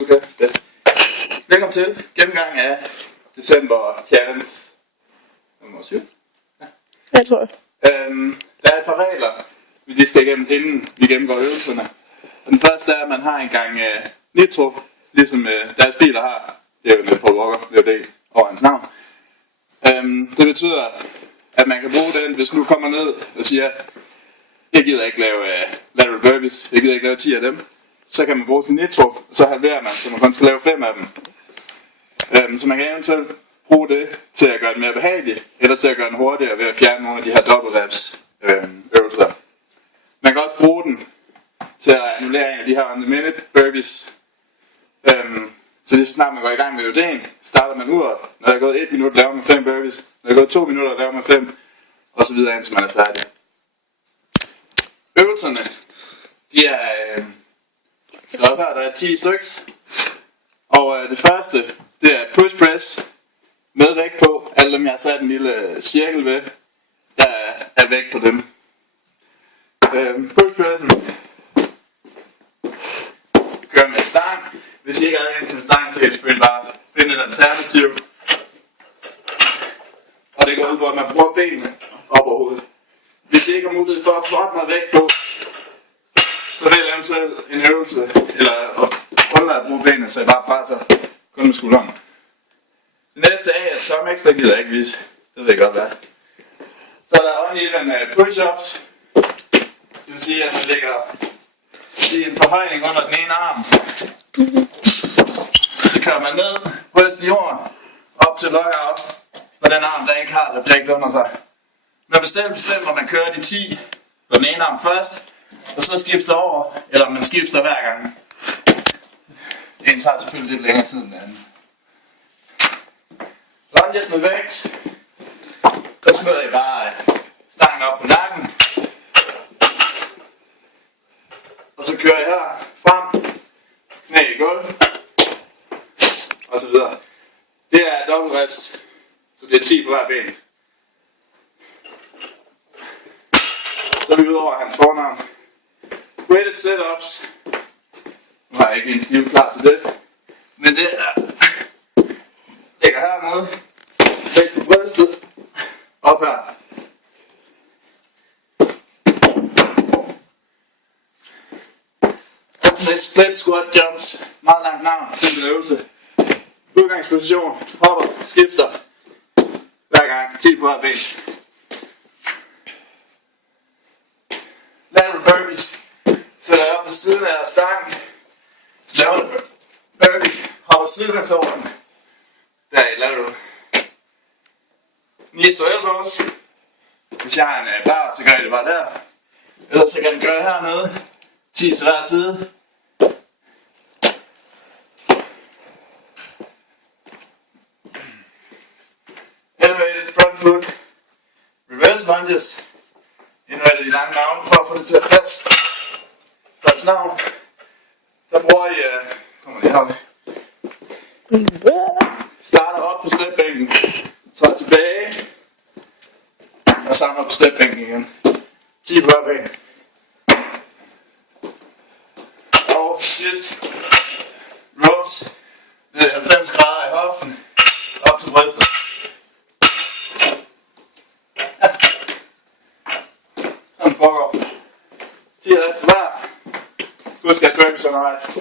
Okay, fedt. Velkommen til gennemgang af december challenge nummer 7. Ja, jeg tror jeg. Der er et par regler, vi lige skal igennem, inden vi gennemgår øvelserne. Og den første er, at man har en gang nitro, ligesom deres biler har. Det er jo med Paul Walker, det er det over hans navn. Det betyder, at man kan bruge den, hvis nu kommer ned og siger, jeg gider ikke lave lateral burpees, jeg gider ikke lave 10 af dem. Så kan man bruge sin nitro, og så halverer man, så man kun skal lave 5 af dem. Så man kan eventuelt bruge det til at gøre det mere behageligt, eller til at gøre den hurtigere ved at fjerne nogle af de her double reps øvelser. Man kan også bruge den til at annullere en af de her on the minute burpees. Så lige så snart man går i gang med øvelsen, starter man uret. Når der er gået 1 minut, laver man 5 burpees. Når der er gået 2 minutter, laver man 5, og så videre, indtil man er færdig. Øvelserne, de er skrevet her, der er 10 styks. Og det første, det er push press med vægt på. Alle dem, jeg har sat en lille cirkel ved, der er vægt på dem. Push pressen kører med stang. Hvis I ikke har adgang til en stang, så kan I selvfølgelig bare finde et alternativ. Og det går ud på, at man bruger benene op over hovedet. Hvis I ikke har mulighed for at få ret meget vægt på, så vælg eventuelt en øvelse, eller undlade at bruge benene, så I bare presser kun med skulderen. Det næste er atomics, der gider jeg ikke vise. Det ved jeg godt hvad. Så er der uneven push-ups. Det vil sige, at man lægger i en forhøjning under den ene arm. Så kører man ned, bryst i jorden, op til lockout, for den arm, der ikke har et objekt under sig. Man bestemmer, at man kører de 10 på den ene arm først, og så skifter over, eller man skifter hver gang. Det ene tager selvfølgelig lidt længere tid end den anden. Lunges med vægt. Så smider I bare stangen op på nakken. Og så kører jeg her frem, knæ i gulv, og så videre. Det er double reps, så det er 10 på hver ben. Så er vi ude over hans fornavn. Weighted sit-ups. Nu har jeg ikke en skive klar til det, men det er lægger hernede, vægt på brystet, op her. Alternate split squat jumps, meget langt navn til en øvelse. Udgangsposition, hopper, skifter, hver gang, 10 på hver ben. Lateral burpees, sætter jeg op på siden af stangen, laver en burpee, hopper sidelæns over den, der er i lateral. Knees to elbows, hvis jeg har en bar, så gør jeg det bare der, ellers så kan jeg gøre hernede, 10 til hver side. Elevated front foot, reverse lunges, indretter de lange navne for at få det til at passe. Deres navn, der bruger I, kommer lige her. Starter op på stepbænken, træder tilbage, og samler på stepbænken igen. 10 på hver ben. Og sidst, rows, ved 90 grader i hoften, op til brystet. Sådan foregår. 10 af hver. Husk at burpees undervejs.